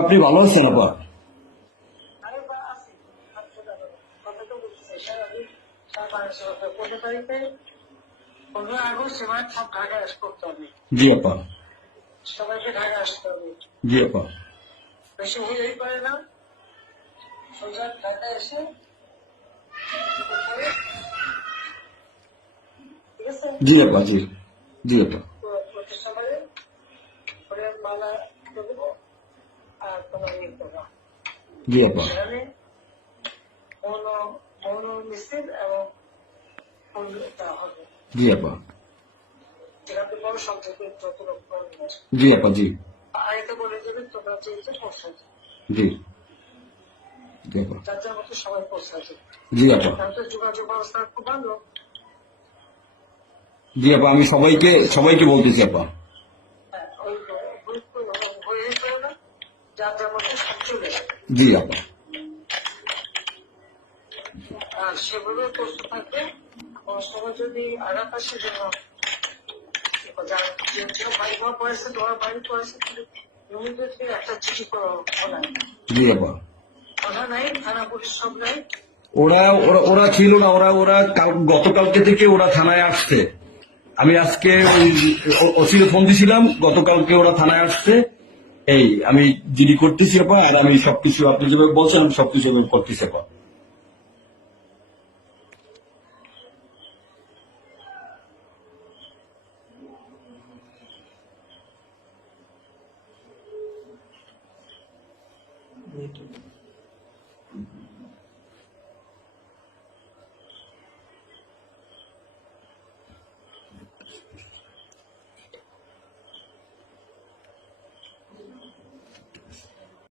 আপনি ভালো আছেন আপা? আমি বা আছি। কথা তো বলতেছি স্যার, আমি 15 তারিখে 15 আগস্ট এবার সব ঢাকায় করতে হবে। জি আপা। সবাইকে ঢাকায় আসতে হবে। জি আপা। বেশি হইলেই পারে না, সোজা ঢাকায় এসে ঠিক আছে জি আপা। জি জি আপা। প্রতিষ্ঠানে করে মালা দেবো আর তোমার ইয়ে করবা। জি আপা। সেখানে মৌন মৌন মিছিল এবং ফুল দেওয়া হবে। জি আপা। যেখানে বড় সংখ্যকে যতটুকু করবে। জি আপা। জি আরেকটা বলে দেবেন তোমরা যেহেতু পৌঁছাতে জি জি আপা। যার যার মতো সবাই পৌঁছাতে। জি আপা। তাহলে তো যোগাযোগ ব্যবস্থা খুব ভালো। জি আপা, আমি সবাইকে সবাইকে বলতেছি আপা। হ্যাঁ, ওই গ্রুপ হয়ে পড়ে না, যার যার মতো সব চলে যাবে। জি আপা। আর সেগুলো প্রস্তুত থাকবে। কোনো সময় যদি আঘাত আসে যেন যে বাড়ি ঘর পড়েছে তোমার বাড়ি পড়েছে ইমিডিয়েটলি একটা চিঠি করা জি আপা। কথা নাই, থানা পুলিশ সব নাই। ওরা ওরা ওরা ছিল না, ওরা ওরা গতকালকে থেকে ওরা থানায় আসছে। আমি আজকে ওই ওসিকে ফোন দিছিলাম, গতকালকে ওরা থানায় আসছে। এই আমি জিডি করতেছি আপা, আর আমি সবকিছু আপনি যেভাবে বলছেন আমি সবকিছু করতেছি আপা।